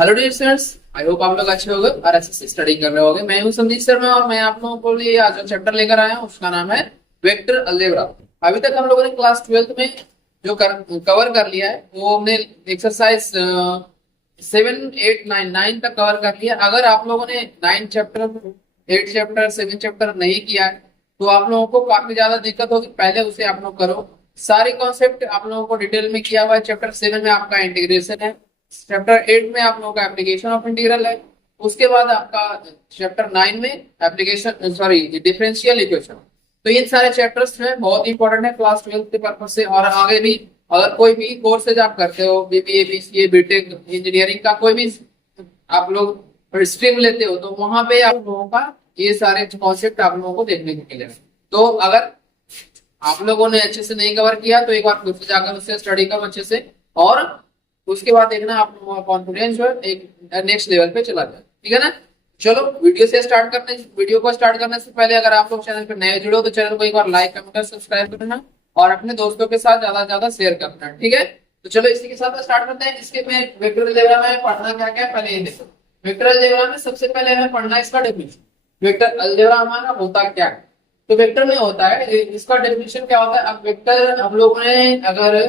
Hello dear students, I hope आप लोग अच्छे होंगे और अच्छे से स्टडी कर रहे होंगे। मैं हूं संदीप शर्मा और मैं आप लोगों को लिए आज जो चैप्टर लेकर आया हूं उसका नाम है वेक्टर अलजेब्रा। अभी तक हम लोगों ने क्लास 12th में जो कवर कर लिया है वो हमने एक्सरसाइज 7, 8, 9 तक कवर कर लिया। अगर आप लोगों ने 9 चैप्टर 8 चैप्टर 7 चैप्टर नहीं किया है तो आप लोगों को काफी ज्यादा दिक्कत होगी। पहले उसे आप लोग करो। सारे कॉन्सेप्ट आप लोगों को डिटेल में किया हुआ है। चैप्टर 7 में आपका इंटीग्रेशन है, चैप्टर 8 में आप लोगों का एप्लीकेशन ऑफ इंटीग्रल है, उसके बाद आपका चैप्टर 9 में एप्लीकेशन सॉरी डिफरेंशियल इक्वेशन। तो ये सारे चैप्टर्स जो है बहुत इंपॉर्टेंट है क्लास 12 के पर्पज से। और आगे भी अगर कोई भी कोर्सेज आप करते हो, बीबीए बीसीए बीटेक इंजीनियरिंग का कोई भी आप लोग स्ट्रीम लेते हो तो वहां पे आप लोगों का ये सारे कॉन्सेप्ट आप लोगों को देखने को मिलेगा। तो अगर आप लोगों ने अच्छे से नहीं कवर किया तो एक बार फिर से जाकर उससे स्टडी करो अच्छे से, और उसके बाद देखना आप लोगों का कॉन्फिडेंस जो है एक नेक्स्ट लेवल पे चला जाए। ठीक है ना। चलो वीडियो को स्टार्ट करने से पहले अगर आप लोग चैनल पर नए जुड़ो तो चैनल को एक बार लाइक कमेंट और सब्सक्राइब करना और अपने दोस्तों के साथ ज्यादा से ज्यादा शेयर करना। ठीक है। तो चलो इसी के साथ स्टार्ट करते हैं। इसके में वेक्टर अलजेब्रा में पढ़ना क्या क्या है पहले ये देखो। वेक्टर अलजेब्रा में सबसे पहले हमें पढ़ना है इसका डेफिनेशन। वेक्टर अलजेब्रा हमारा होता क्या है। तो वेक्टर में होता है इसका डेफिनेशन क्या होता है। अब वेक्टर हम लोगों ने अगर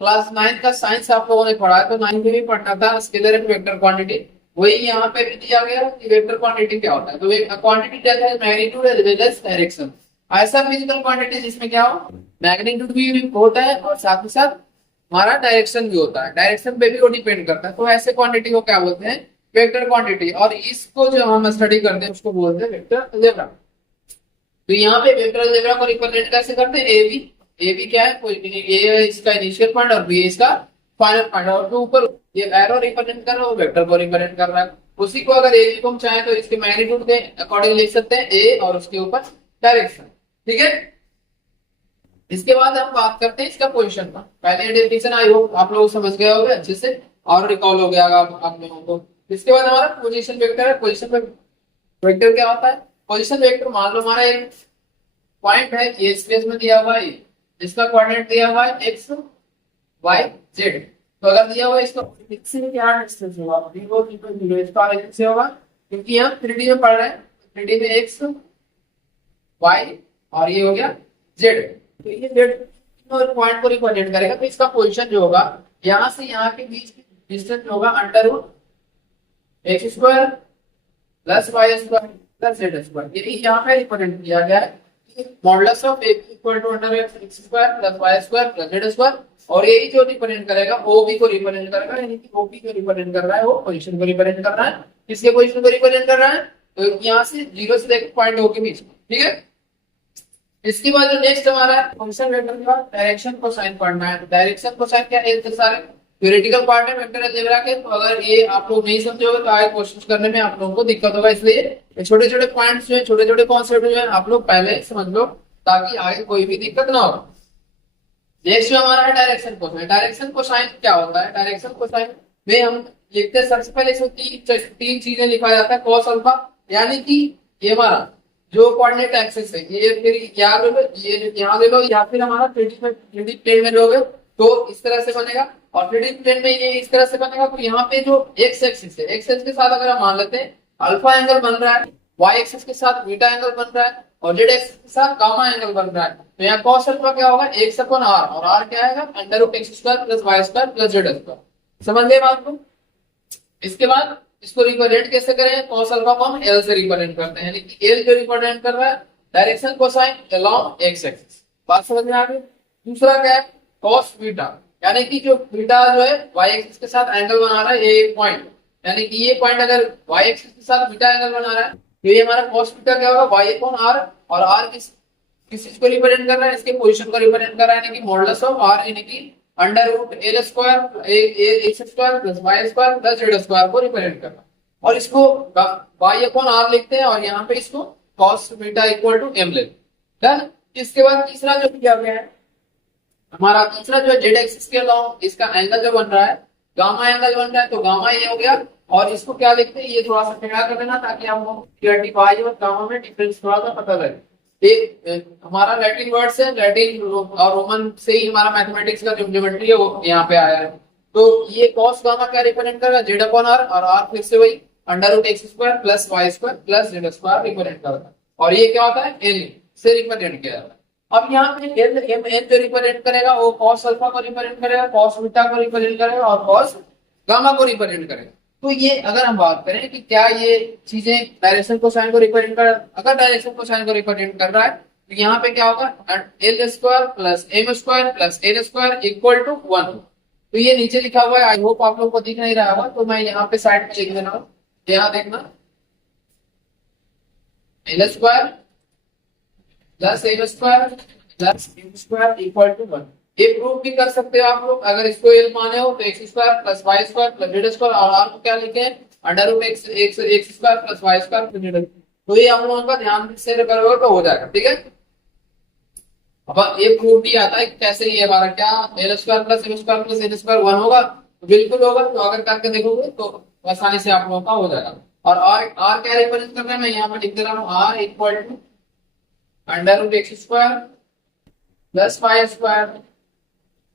क्लास 9 का साइंस आप लोगों ने पढ़ा है तो 9 में भी पढ़ना था स्केलर एंड वेक्टर क्वांटिटी। वही यहाँ पे भी दिया गया कि वेक्टर क्वांटिटी क्या होता है। तो क्वांटिटी क्या है, magnitude as well as direction. ऐसा फिजिकल क्वांटिटी जिसमें क्या हो, मैग्नीट्यूड भी होता है और साथ ही साथ हमारा डायरेक्शन भी होता है, डायरेक्शन पे भी वो डिपेंड करता है। तो ऐसे क्वांटिटी को क्या बोलते हैं, वेक्टर क्वांटिटी। और इसको जो हम स्टडी करते हैं उसको बोलते हैं वेक्टर अलजेब्रा। तो यहाँ पे वेक्टर अलजेब्रा को रिप्रेजेंट कैसे करते हैं, ए बी क्या है, ए इसका इनिशियल पॉइंट और बी इसका फाइनल पॉइंट। और जो ऊपर ये एरो रिप्रेजेंट कर रहा है वो वेक्टर को रिप्रेजेंट कर रहा है। उसी को अगर ए बी को हम चाहें तो इसके मैग्नीट्यूड के अकॉर्डिंग लिख सकते हैं ए और उसके ऊपर डायरेक्शन। ठीक है। इसके बाद हम बात करते हैं इसका पोजीशन का। पहले डेफिनेशन आई होप आप लोग समझ गए होंगे अच्छे से और रिकॉल हो गया आप लोगों को। इसके बाद हमारा पोजीशन वेक्टर है। पोजीशन वेक्टर क्या होता है, पोजीशन वेक्टर मान लो हमारा एक पॉइंट है ये स्पेस में दिया हुआ है, इसका कोऑर्डिनेट दिया हुआ है एक्स वाई जेड। तो अगर दिया हुआ है इसको x से क्या डिस्टेंस होगा, v0 0 इसका आगे से होगा क्योंकि हम 3D में पढ़ रहे हैं। 3D में x y और ये हो गया z। तो ये z पॉइंट को रिप्रेजेंट करेगा। तो इसका पोजीशन जो होगा यहाँ से यहाँ के बीच की डिस्टेंस होगा √x² plus y² plus z²। ये यहाँ पे रिप्रेजेंट किया गया है modulus of a equal to √x² plus y² plus z²। और यही जो रिप्रेजेंट करेगा OB को रिप्रेजेंट करेगा, यानी कि OB को रिप्रेजेंट कर रहा है वो पोजीशन को रिप्रेजेंट कर रहा है। किसके पोजीशन को रिप्रेजेंट कर रहा है, तो यहाँ से 0 से लेकर पॉइंट O के बीच। ठीक है। इसके बाद जो नेक्स्ट हमारा फंक्शन वेक्टर का डायरेक्शन कोसाइन पढ़ना है। तो डायरेक्शन कोसाइन क्या है, ये सारे थ्योरेटिकल पार्ट है वेक्टर अलजेब्रा के। तो अगर ये आप लोग नहीं समझोगे तो आगे क्वेश्चन करने में आप लोगों को दिक्कत होगा। इसलिए छोटे छोटे पॉइंट्स जो है, छोटे छोटे कॉन्सेप्ट जो है आप लोग पहले समझ लो ताकि आगे कोई भी दिक्कत ना हो। नेक्स्ट जो हमारा है डायरेक्शन कोसाइन। डायरेक्शन कोसाइन क्या होता है, डायरेक्शन कोसाइन में हम लिखते हैं सबसे पहले इसमें तीन चीजें लिखा जाता है। कॉस अल्फा यानी कि ये हमारा जो कोऑर्डिनेट एक्सिस है ये, फिर याद लो ये यहाँ ले लो, या फिर हमारा 3D प्लेन में लोगे तो इस तरह से बनेगा और 3D प्लेन में ये इस तरह से बनेगा। तो यहाँ पे जो एक्स एक्सिस है, एक्स एक्सिस के साथ अगर हम मान लेते हैं अल्फा एंगल बन रहा है, वाई एक्सिस के साथ बीटा एंगल बन रहा है और जेड एक्सिस के साथ गामा एंगल बन रहा है। तो यहाँ कॉस अल्फा क्या होगा, x/r, और r क्या आएगा √x² plus y² plus z²। समझ गए बात को। इसके बाद इसको रिप्रेजेंट कैसे करें, कॉस अल्फा को हम l से रिप्रेजेंट करते हैं, यानी कि l जो रिप्रेजेंट कर रहा है direction cosine along x axis. बात समझ में आ गई। दूसरा क्या है, कॉस बीटा, यानी कि जो बीटा जो है y एक्सिस के साथ एंगल बना रहा है ये पॉइंट, यानी कि ये पॉइंट अगर y एक्सिस के साथ बीटा एंगल बना रहा है तो ये हमारा कॉस बीटा क्या होगा y/r। और r किस चीज को रिप्रेजेंट कर रहा है, इसके पोजीशन को रिप्रेजेंट कर रहा है, यानी कि मॉडुलस ऑफ r यानी कि √l² x² plus y² plus z² को रिप्रेजेंट कर रहा है। और इसको y/r लिखते हैं और यहाँ पे इसको cos beta equal to m लेते हैं। डन। इसके बाद तीसरा जो किया गया है हमारा, तीसरा जो है जेड एक्सिस के अलोंग इसका एंगल जो बन रहा है गामा एंगल बन रहा है। तो गामा ये हो गया और इसको क्या लिखते हैं, ये थोड़ा सा टेढ़ा कर देना ताकि हमको क्लियरिटी पाई और गामा में डिफरेंस थोड़ा सा पता लगे। एक हमारा लैटिन वर्ड्स है, लैटिन और रोमन से ही हमारा मैथमेटिक्स का जो ज्योमेट्री है वो यहाँ पे आया है। तो ये कॉस गामा क्या रिप्रेजेंट करेगा, जेड अपॉन आर, और आर फिर से वही under root X square plus Y square plus Z square represent करेगा, और ये क्या होता है एल से रिप्रेजेंट किया जाता है। अब यहाँ पे एल एम एन जो रिप्रेजेंट करेगा वो कॉस अल्फा को रिप्रेजेंट करेगा, कॉस बीटा को रिप्रेजेंट करेगा और कॉस गामा को रिप्रेजेंट करेगा। तो ये अगर हम बात करें कि क्या ये चीजें डायरेक्शन कोसाइन को रिप्रेजेंट कर, अगर डायरेक्शन कोसाइन को रिप्रेजेंट कर रहा है तो यहाँ पे क्या होगा, L square plus M square plus L square equal to 1। तो ये नीचे लिखा हुआ है, आई होप आप लोगों को दिख नहीं रहा होगा, तो मैं यहाँ पे साइड पे लिख देना हूँ, यहाँ देखना L square plus M square plus M square equal to 1। ये प्रूफ भी कर सकते हो आप लोग, अगर इसको एल माने हो तो X square plus Y square plus Z square, और आर को क्या लिखे हैं under root X X square plus Y square plus Z. तो ये आप लोगों का ध्यान से करोगे तो हो जाएगा, ठीक है। अब ये प्रूफ भी आता है कि कैसे ये हमारा क्या L square plus M square plus N square 1 होगा, तो बिल्कुल होगा। तो अगर करके देखोगे तो आसानी से आप लोगों का हो जाएगा। और आर क्या रिप्रेजेंट कर रहा है, मैं यहाँ पर लिख दे रहा हूँ R equal to under root X square plus Y square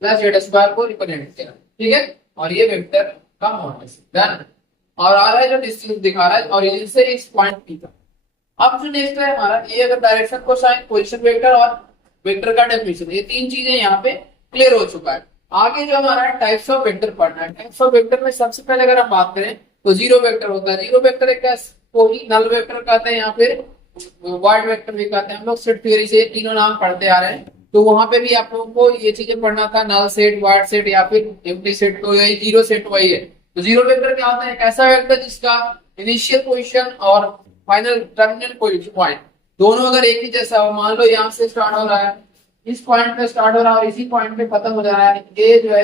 plus Z square को रिप्रेजेंट किया, ठीक है। और ये वेक्टर का मॉडुलस डन। और आ रहा है जो डिस्टेंस दिखा रहा है ओरिजिन से इस पॉइंट पी का। अब जो नेक्स्ट है हमारा, ये अगर डायरेक्शन कोसाइन पोजीशन वेक्टर और वेक्टर का डेफिनेशन, ये तीन चीजें यहाँ पे क्लियर हो चुका है। आगे जो हमारा टाइप्स ऑफ वेक्टर पढ़ना है। टाइप्स ऑफ वेक्टर में सबसे पहले अगर हम बात करें तो जीरो वेक्टर होता है। जीरो वेक्टर एक को ही नल वेक्टर कहते हैं, या फिर वाइड वेक्टर भी कहते हैं। हम लोग सेट थ्योरी से तीनों नाम पढ़ते आ रहे हैं, तो वहां पे भी आप लोगों को ये चीजें पढ़ना था, नल सेट, वाइड सेट या फिर एम्प्टी सेट। तो यही जीरो सेट वही है। तो जीरो वेक्टर क्या होता है, एक ऐसा वेक्टर जिसका इनिशियल पोजीशन और फाइनल टर्मिनल पॉइंट दोनों अगर एक ही जैसा हो। मान लो यहाँ से स्टार्ट हो रहा है, इस पॉइंट पे स्टार्ट हो रहा है और इसी पॉइंट पे खत्म हो जा रहा है, ए जो है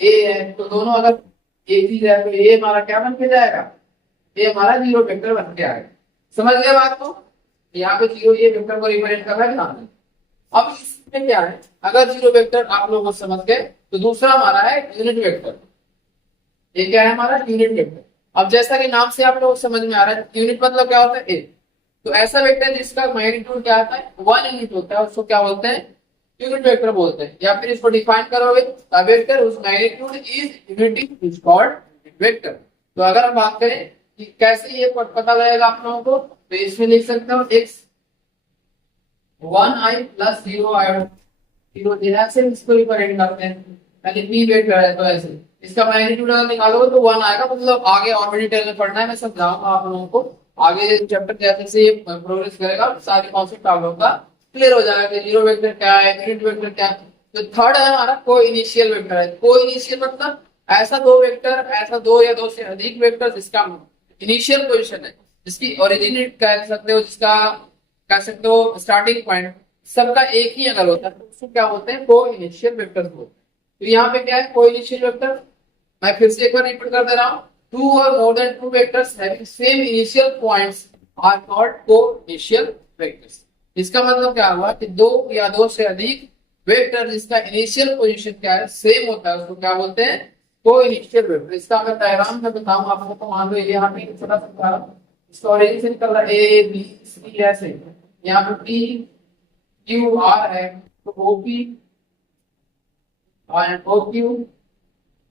ए है, तो दोनों अगर एक ही है तो ये हमारा क्या बन के जाएगा, ये हमारा जीरो वेक्टर बन के आएगा। समझ गए बात को, यहाँ पे जीरो ये वेक्टर को रिप्रेजेंट कर रहा है ध्यान में। अब इसमें क्या है, अगर जीरो वेक्टर आप लोगों को समझ गए तो दूसरा हमारा है यूनिट वेक्टर। ये क्या है हमारा यूनिट वेक्टर। अब जैसा कि नाम से आप लोगों को समझ में आ रहा है, यूनिट मतलब क्या होता है ए। तो ऐसा वेक्टर जिसका मैग्नीट्यूड क्या होता है 1 यूनिट होता है, उसको क्या बोलते हैं यूनिट वेक्टर बोलते हैं। या फिर इसको डिफाइन करोगे a vector whose magnitude is unity is called vector. तो अगर हम बात करें कि कैसे ये पता लगेगा आप लोगों को, तो इसमें लिख सकते हो x 1i प्लस 0i 0 से इसको रिप्रेजेंट करते हैं, यानी p वेक्टर है। तो ऐसे इसका मैग्नीट्यूड अगर निकालोगे तो 1 आएगा। मतलब आगे और भी डिटेल में पढ़ना है, मैं समझाऊंगा आप लोगों को आगे चैप्टर जैसे से ये प्रोग्रेस करेगा, सारे कॉन्सेप्ट आप लोगों का क्लियर हो जाएगा कि जीरो वेक्टर क्या है, यूनिट वेक्टर क्या है। तो थर्ड है हमारा को इनिशियल वेक्टर है। को इनिशियल मतलब ऐसा दो वेक्टर, ऐसा दो या दो से अधिक वेक्टर जिसका इनिशियल पोजीशन है, जिसकी ओरिजिनेट कह सकते हो, जिसका कह सकते हो स्टार्टिंग पॉइंट सबका एक ही अगर होता है तो उसको क्या बोलते हैं को इनिशियल वेक्टर बोलते हैं। तो यहाँ पे क्या है को इनिशियल वेक्टर, मैं फिर से एक बार रिपीट कर दे रहा हूँ, two or more than two vectors having same initial points are called co-initial vectors। इसका मतलब क्या हुआ कि दो या दो से अधिक वेक्टर जिसका इनिशियल पोजीशन क्या है सेम होता है, उसको क्या बोलते हैं को-इनिशियल वेक्टर। इसका अगर डायग्राम में बताऊं आपको, तो मान लो यहाँ पे छोटा सा इसका ओरिजिन से निकल रहा है ए बी सी ऐसे, यहाँ पे पी क्यू आर है, तो ओ पी और O Q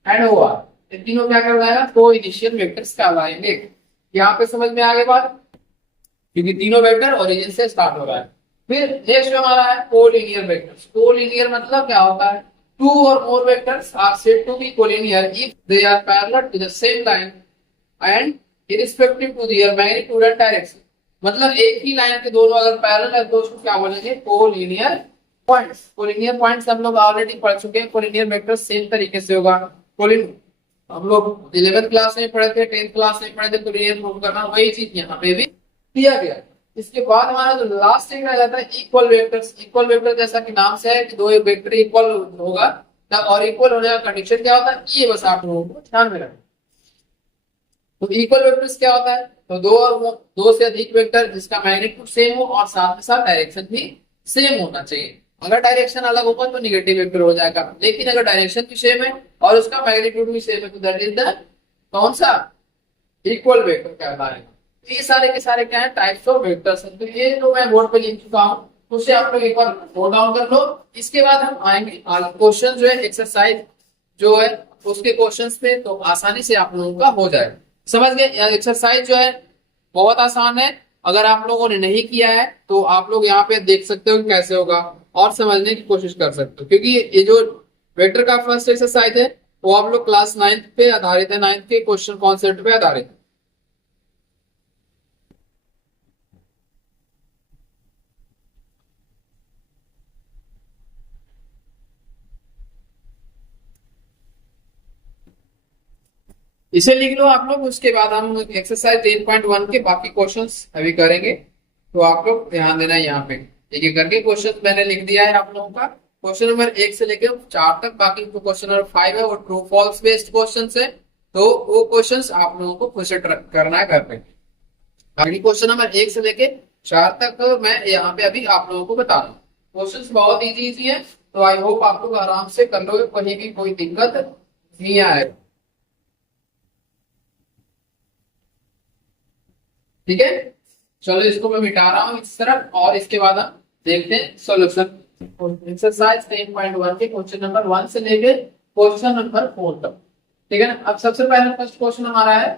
and O R, ये तीनों क्या कहलाएगा को इनिशियल वेक्टर्स कहलाएंगे। यहाँ पे समझ में आ गई बात, क्योंकि तीनों वेक्टर ओरिजिन से स्टार्ट हो रहा है। फिर नेक्स्ट हमारा है कोलिनियर वेक्टर्स। कोलिनियर मतलब क्या होता है, टू और more vectors are said to be collinear if they are parallel to the same line and irrespective to their magnitude and direction. मतलब एक ही लाइन के दोनों अगर पैरेलल है तो उसको क्या बोलेंगे कोलिनियर पॉइंट्स। कोलिनियर पॉइंट्स हम लोग ऑलरेडी पढ़ चुके हैं। कोलिनियर वेक्टर्स सेम तरीके से होगा। हम लोग 11th क्लास में पढ़े थे, 10th क्लास में पढ़े थे, कोलिनियर प्रूव करना, वही चीज यहाँ पे भी दिया गया। इसके बाद हमारा जो लास्ट एक रह जाता है इक्वल वेक्टर्स। इक्वल वेक्टर जैसा कि नाम से है कि दो वेक्टर इक्वल होगा तब, और इक्वल होने का कंडीशन क्या होता है ये बस आप लोगों को ध्यान में रखना। तो इक्वल वेक्टर्स क्या होता है, तो दो से अधिक वेक्टर जिसका मैग्नीट्यूड सेम हो और साथ में साथ डायरेक्शन भी सेम होना चाहिए। अगर डायरेक्शन अलग होगा तो निगेटिव वेक्टर हो जाएगा, लेकिन अगर डायरेक्शन भी सेम है और उसका मैग्नीट्यूड भी सेम है तो दैट इज द कौन सा इक्वल वेक्टर कहलाएगा। ये सारे के सारे क्या है टाइप्स ऑफ वेक्टर्स हैं। तो ये जो मैं बोर्ड पे लिख चुका हूँ उसे आप लोग एक बार नोट डाउन कर लो। इसके बाद हम आएंगे क्वेश्चन जो है एक्सरसाइज जो है उसके क्वेश्चंस पे, तो आसानी से आप लोगों का हो जाएगा। समझ गए? एक्सरसाइज जो है बहुत आसान है। अगर आप लोगों ने नहीं किया है तो आप लोग यहाँ पे देख सकते हो कि कैसे होगा और समझने की कोशिश कर सकते हो, क्योंकि ये जो वेक्टर का फर्स्ट एक्सरसाइज है वो आप लोग क्लास 9th पे आधारित है, 9th के क्वेश्चन कॉन्सेप्ट पे आधारित है। इसे लिख लो आप लोग, उसके बाद हम एक्सरसाइज 10.1 के बाकी क्वेश्चंस अभी करेंगे। तो आप लोग ध्यान देना यहाँ पे, एक एक करके क्वेश्चन मैंने लिख दिया है आप लोगों का। क्वेश्चन नंबर 1 से लेकर 4 तक, बाकी जो क्वेश्चन नंबर 5 है वो ट्रू फॉल्स बेस्ड क्वेश्चन है, तो वो क्वेश्चन आप लोगों को खुद से करना है घर पे। बाकी क्वेश्चन नंबर 1 से लेके 4 तक मैं यहाँ पे अभी आप लोगों को बता रहा हूँ। क्वेश्चन बहुत इजी इजी है, तो आई होप आप लोग आराम से कर लोगे, कहीं भी कोई दिक्कत नहीं आएगा। ठीक है, चलो इसको मैं मिटा रहा हूँ इस तरफ, और इसके बाद हम देखते हैं सोल्यूशन। एक्सरसाइज 10.1 के क्वेश्चन नंबर 1 से लेके क्वेश्चन नंबर 4 तक। ठीक है ना। अब सबसे पहले फर्स्ट क्वेश्चन हमारा है,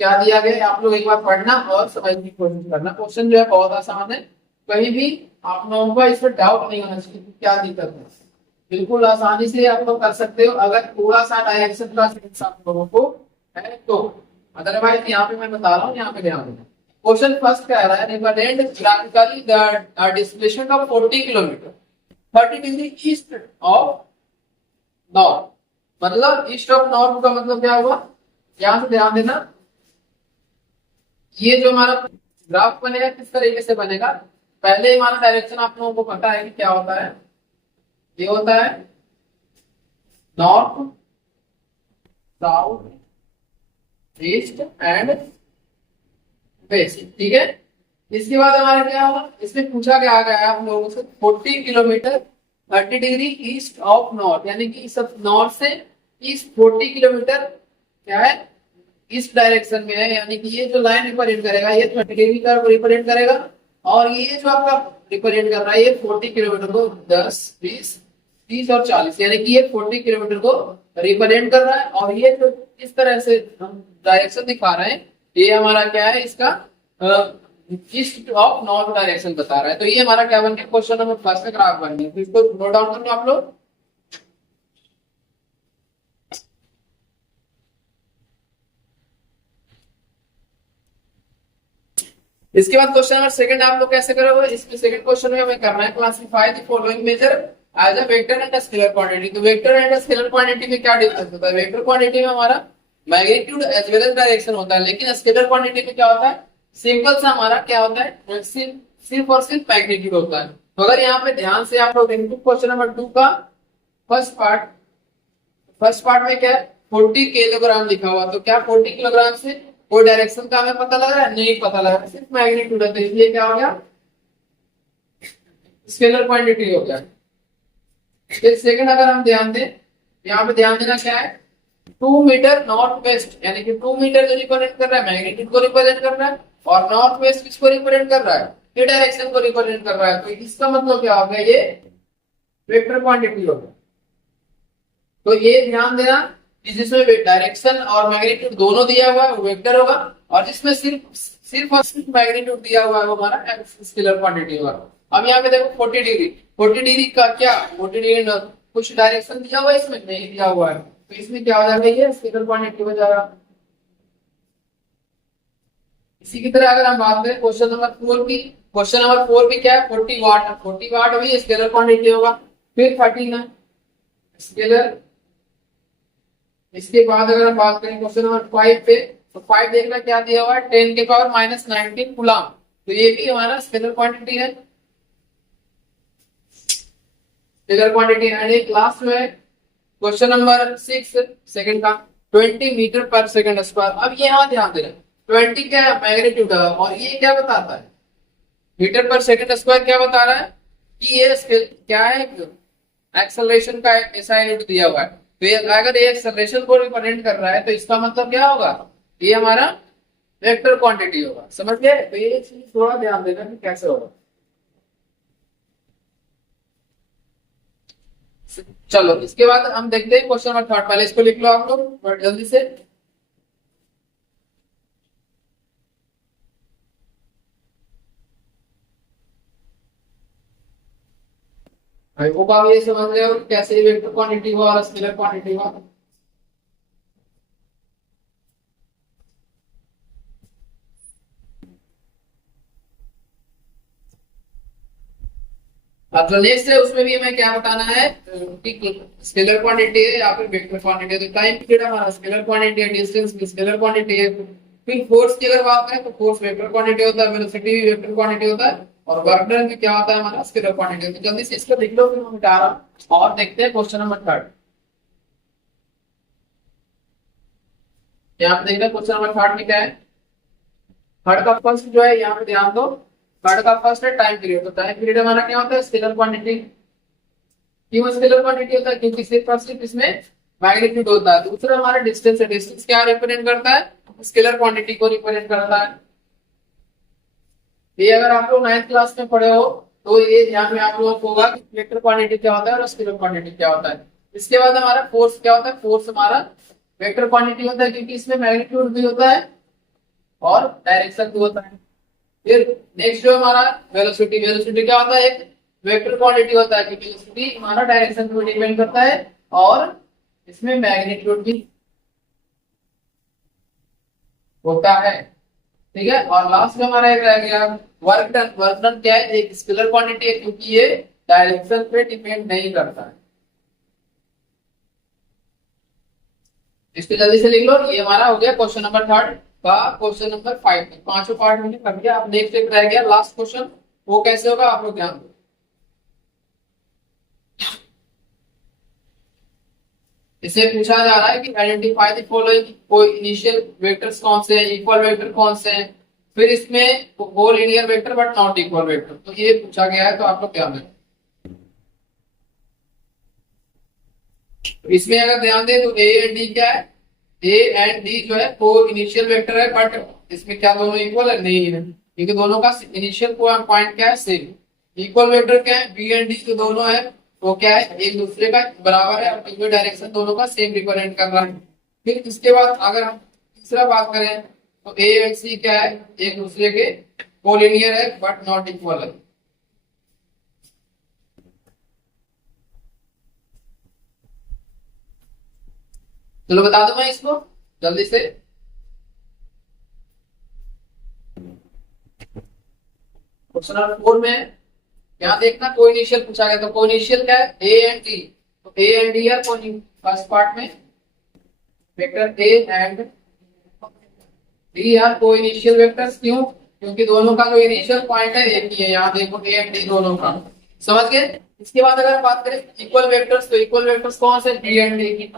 क्या दिया गया है आप लोग एक बार पढ़ना और समझने की कोशिश करना। क्वेश्चन जो है बहुत आसान है, कहीं भी आप लोगों को इस पर डाउट नहीं होना चाहिए क्या दिक्कत है, बिल्कुल आसानी से आप लोग कर सकते हो अगर थोड़ा सा डायरेक्शन का सेंस आप लोगों को है तो। अदरवाइज यहाँ पे मैं बता रहा हूँ, यहाँ पे ध्यान देना। क्वेश्चन फर्स्ट कह रहा है, represent graphically the displacement of 40 kilometre 30 degree east of north. मतलब ईस्ट ऑफ नॉर्थ का मतलब क्या होगा, यहां से ध्यान देना। ये जो हमारा ग्राफ बनेगा किस तरीके से बनेगा, पहले हमारा डायरेक्शन आप लोगों को पता है कि क्या होता है, ये होता है north south east and west. ठीक है, इसके बाद हमारा क्या होगा, इसमें पूछा गया गया है आप लोगों से 40 kilometre 30 degree east of north, यानी कि सब नॉर्थ से ईस्ट 40 किलोमीटर क्या है इस डायरेक्शन में है, यानी कि ये जो लाइन रिप्रेजेंट करेगा ये 30 डिग्री का रिप्रेजेंट करेगा, और ये जो आपका रिप्रेजेंट कर रहा है ये 40 किलोमीटर को 10 20 30 और 40, यानी कि ये 40 किलोमीटर को रिप्रेजेंट कर रहा है। और ये जो इस तरह से हम डायरेक्शन दिखा रहे हैं, ये हमारा क्या है, इसका ईस्ट ऑफ नॉर्थ डायरेक्शन बता रहा है। तो ये हमारा क्या बन गया, क्वेश्चन नंबर फर्स्ट का ग्राफ बन गया। तो इसको नोट डाउन कर लो आप लोग। इसके बाद क्वेश्चन नंबर सेकंड आप लोग कैसे करोगे, इसमें सेकंड क्वेश्चन में हमें करना है classify the following measure as a vector and scalar quantity. तो वेक्टर एंड स्केलर क्वांटिटी में क्या डिफरेंस होता है, वेक्टर क्वांटिटी में हमारा magnitude as well as direction होता है, लेकिन स्केलर क्वांटिटी में क्या होता है, सिंपल सा हमारा क्या होता है, सिर्फ और सिर्फ मैग्नीट्यूड होता है। तो अगर यहाँ पे ध्यान से आप लोग देखें क्वेश्चन नंबर 2 का फर्स्ट पार्ट में क्या है 40 किलोग्राम लिखा हुआ, तो क्या 40 किलोग्राम से कोई डायरेक्शन का हमें पता लग रहा है, नहीं पता लग रहा है, सिर्फ मैग्नीट्यूड है, तो इसलिए क्या हो गया, स्केलर क्वांटिटी हो गया। फिर सेकंड अगर हम ध्यान दें, यहाँ पे ध्यान देना क्या है, 2 मीटर नॉर्थ वेस्ट, यानी कि 2 मीटर जो रिप्रेजेंट कर रहा है मैग्नीट्यूड को रिप्रेजेंट कर रहा है, और नॉर्थ वेस्ट किसको रिप्रेजेंट कर रहा है, ये डायरेक्शन को रिप्रेजेंट कर रहा है। तो इसका मतलब क्या हो गया, ये वेक्टर क्वांटिटी हो गया। तो ये ध्यान देना कि जिसमें डायरेक्शन और मैग्नीट्यूड दोनों दिया हुआ है वो वेक्टर होगा, और जिसमें सिर्फ और सिर्फ मैग्नीट्यूड दिया हुआ है वो हमारा स्केलर क्वांटिटी होगा। अब यहाँ पे देखो 40 डिग्री का क्या 40 डिग्री कुछ डायरेक्शन दिया हुआ है, इसमें नहीं दिया हुआ है, तो इसमें क्या हो जाएगा, ये स्केलर क्वांटिटी हो जाएगा। इसी की तरह अगर हम बात करें क्वेश्चन नंबर 4 की, क्वेश्चन नंबर 4 भी क्या है 40 वाट, 40 वाट भी स्केलर क्वांटिटी होगा। फिर 39 स्केलर। इसके बाद अगर हम बात करें क्वेश्चन नंबर 5 पे, तो 5 देखना क्या दिया हुआ है 10 के पावर -19 कूलम, तो ये भी हमारा स्केलर क्वांटिटी है, स्केलर क्वांटिटी। एंड एक लास्ट में क्वेश्चन नंबर 6 सेकंड का 20 मीटर पर सेकंड स्क्वायर। अब यहाँ ध्यान देना 20 क्या है मैग्नीट्यूड है, और ये क्या बताता है मीटर पर सेकंड स्क्वायर, क्या बता रहा है कि ये स्केल क्या है, एक्सेलरेशन का ऐसा यूनिट दिया हुआ है। तो ये अगर ये एक्सेलरेशन को रिप्रेजेंट कर रहा है तो इसका मतलब क्या होगा, ये हमारा वेक्टर क्वांटिटी होगा। समझ गए? तो ये चीज थोड़ा ध्यान देना कि कैसे होगा। चलो इसके बाद हम देखते हैं क्वेश्चन नंबर थर्ड। पहले इसको लिख लो आप लोग जल्दी से। भाई वो आप ये समझ रहे हो कैसे वेक्टर क्वांटिटी हुआ और स्केलर क्वांटिटी हुआ। अब जो नेक्स्ट है उसमें भी हमें क्या बताना है कि स्केलर क्वांटिटी है या फिर वेक्टर क्वांटिटी है। तो टाइम पीरियड हमारा स्केलर क्वांटिटी है, डिस्टेंस भी स्केलर क्वांटिटी है। फिर फोर्स की अगर बात करें तो फोर्स वेक्टर क्वांटिटी होता है, वेलोसिटी भी वेक्टर क्वांटिटी होता है, और वर्क डन भी क्या होता है हमारा स्केलर क्वांटिटी। तो जल्दी से इसको लिख लो, फिर हम मिटा रहा हूं और देखते हैं क्वेश्चन नंबर थर्ड। यहाँ पे देखना क्वेश्चन नंबर थर्ड में क्या है। थर्ड का फर्स्ट जो है यहाँ पे ध्यान दो, थर्ड का फर्स्ट है टाइम पीरियड। तो टाइम पीरियड हमारा क्या होता है स्केलर क्वांटिटी। क्यों स्केलर क्वांटिटी होता है? क्योंकि सिर्फ और सिर्फ इसमें मैग्नीट्यूड होता है। दूसरा हमारा डिस्टेंस है, डिस्टेंस क्या रिप्रेजेंट करता है स्केलर क्वांटिटी को रिप्रेजेंट करता है। ये अगर आप लोग 9th क्लास में पढ़े हो तो ये यहाँ पे आप लोगों को होगा कि वेक्टर क्वांटिटी क्या होता है और स्केलर क्वांटिटी क्या होता है। इसके बाद हमारा फोर्स क्या होता है, फोर्स हमारा वेक्टर क्वांटिटी होता है क्योंकि इसमें मैग्नीट्यूड भी होता है और डायरेक्शन भी होता है। फिर नेक्स्ट जो हमारा वेलोसिटी, वेलोसिटी क्या होता है एक वेक्टर क्वांटिटी होता है क्योंकि वेलोसिटी हमारा डायरेक्शन पर डिपेंड करता है और इसमें मैग्नीट्यूड भी होता है। ठीक है, और लास्ट में हमारा एक रह गया वर्क डन। वर्क डन क्या है, एक स्केलर क्वांटिटी है क्योंकि ये डायरेक्शन पे डिपेंड नहीं करता है। इसको जल्दी से लिख लो। ये हमारा हो गया क्वेश्चन नंबर थर्ड का क्वेश्चन नंबर 5। पांचों पार्ट मैंने कर दिया। अब नेक्स्ट एक रह गया लास्ट क्वेश्चन, वो कैसे होगा आप लोग ध्यान दो। इसे पूछा जा रहा है कि आइडेंटिफाई द फॉलोइंग, कोई इनिशियल वेक्टर्स कौन से हैं, इक्वल वेक्टर कौन से हैं, फिर इसमें वो linear vector but not equal vector. तो ये पूछा गया है, तो आप लोग ध्यान दें। इसमें अगर ध्यान दें तो ए एंड डी क्या है, ए एंड डी जो है वो इनिशियल वेक्टर है, बट इसमें क्या दोनों इक्वल है? नहीं है, क्योंकि दोनों का इनिशियल पॉइंट क्या है सेम। इक्वल वेक्टर क्या है, बी एंड डी जो दोनों है वो क्या है एक दूसरे का बराबर है और तीनों डायरेक्शन दोनों का सेम रिप्रेजेंट कर रहा है। फिर इसके बाद अगर हम तीसरा बात करें तो ए एंड सी क्या है एक दूसरे के कोलिनियर है बट नॉट इक्वल है। चलो बता दो मैं इसको जल्दी से। क्वेश्चन नंबर 4 में यहाँ देखना कोइनिशियल पूछा गया। तो कोइनिशियल क्या है, ए एंड डी। तो ए एंड डी है फर्स्ट पार्ट में vector A and D are coinitial vectors. क्यों? क्योंकि दोनों का जो इनिशियल पॉइंट है एक ही है। यहाँ देखो ए एंड डी दोनों का, समझ गए। इसके बाद अगर बात करें इक्वल वेक्टर्स, तो इक्वल वेक्टर्स कौन से, बी एंड डी की।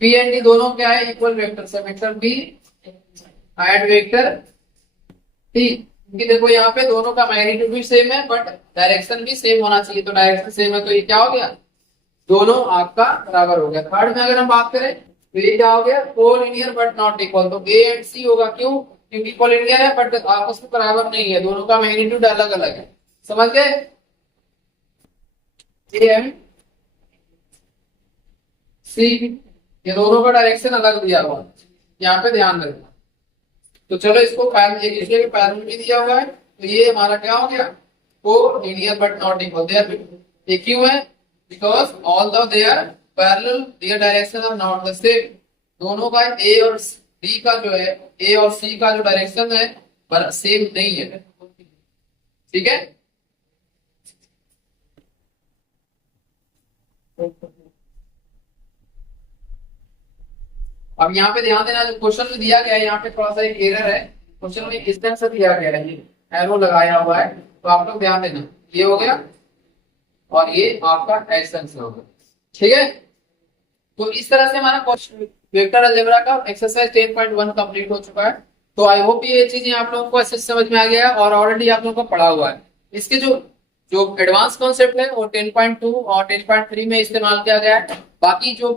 बी एंड डी दोनों क्या है इक्वल वेक्टर्स है, vector B and vector T. क्योंकि देखो यहाँ पे दोनों का मैग्नीट्यूड भी सेम है बट डायरेक्शन भी सेम होना चाहिए। तो डायरेक्शन सेम है तो ये क्या हो गया, दोनों आपका बराबर हो गया। थर्ड में अगर हम बात करें तो ये क्या हो गया, कोलिनियर बट नॉट इक्वल। तो ए एंड सी होगा, क्यों? क्योंकि कोलिनियर है बट आपस में बराबर नहीं है, दोनों का मैग्नीट्यूड अलग अलग है। समझ गए, ए एंड सी ये दोनों का डायरेक्शन अलग दिया हुआ है, यहाँ पे ध्यान रखना। तो चलो इसको एक दूसरे के पैरेलल भी दिया हुआ है, तो ये हमारा क्या हो गया, को लीनियर बट नॉट इक्वल। ये क्यों है, because although they are parallel their direction are not the same. दोनों का ए और डी का जो है, ए और सी का जो डायरेक्शन है पर सेम नहीं है। ठीक है, अब यहाँ पे ध्यान देना, जो क्वेश्चन में दिया गया है यहाँ पे थोड़ा सा एक एरर है। क्वेश्चन में इस तरह से दिया गया है, ये एरो लगाया हुआ है, तो आप लोग ध्यान देना। ये हो गया और ये आपका एक्शन से होगा। ठीक है, तो इस तरह से हमारा क्वेश्चन वेक्टर अलजेब्रा का एक्सरसाइज 10.1 कंप्लीट हो चुका है। तो आई होप ये चीजें आप लोगों को अच्छे से समझ में आ गया है और ऑलरेडी आप लोगों को पढ़ा हुआ है। इसके जो जो एडवांस कॉन्सेप्ट है वो 10.2 और 10.3 में इस्तेमाल किया गया है। बाकी जो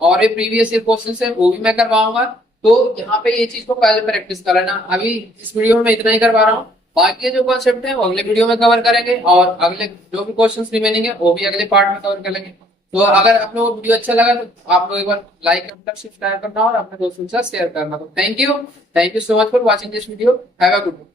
और ये प्रीवियस ईयर क्वेश्चन है वो भी मैं करवाऊंगा। तो यहाँ पे ये चीज को पहले प्रैक्टिस कर लेना। अभी इस वीडियो में इतना ही करवा रहा हूँ, बाकी जो कॉन्सेप्ट है वो अगले वीडियो में कवर करेंगे और अगले जो भी क्वेश्चंस रिमेनिंग है वो भी अगले पार्ट में कवर कर लेंगे। तो अगर आप लोगों को वीडियो अच्छा लगा तो आप लोग एक बार लाइक करना, सब्सक्राइब करना और अपने दोस्तों के साथ शेयर करना। तो thank you so much for watching this video. Have a good day.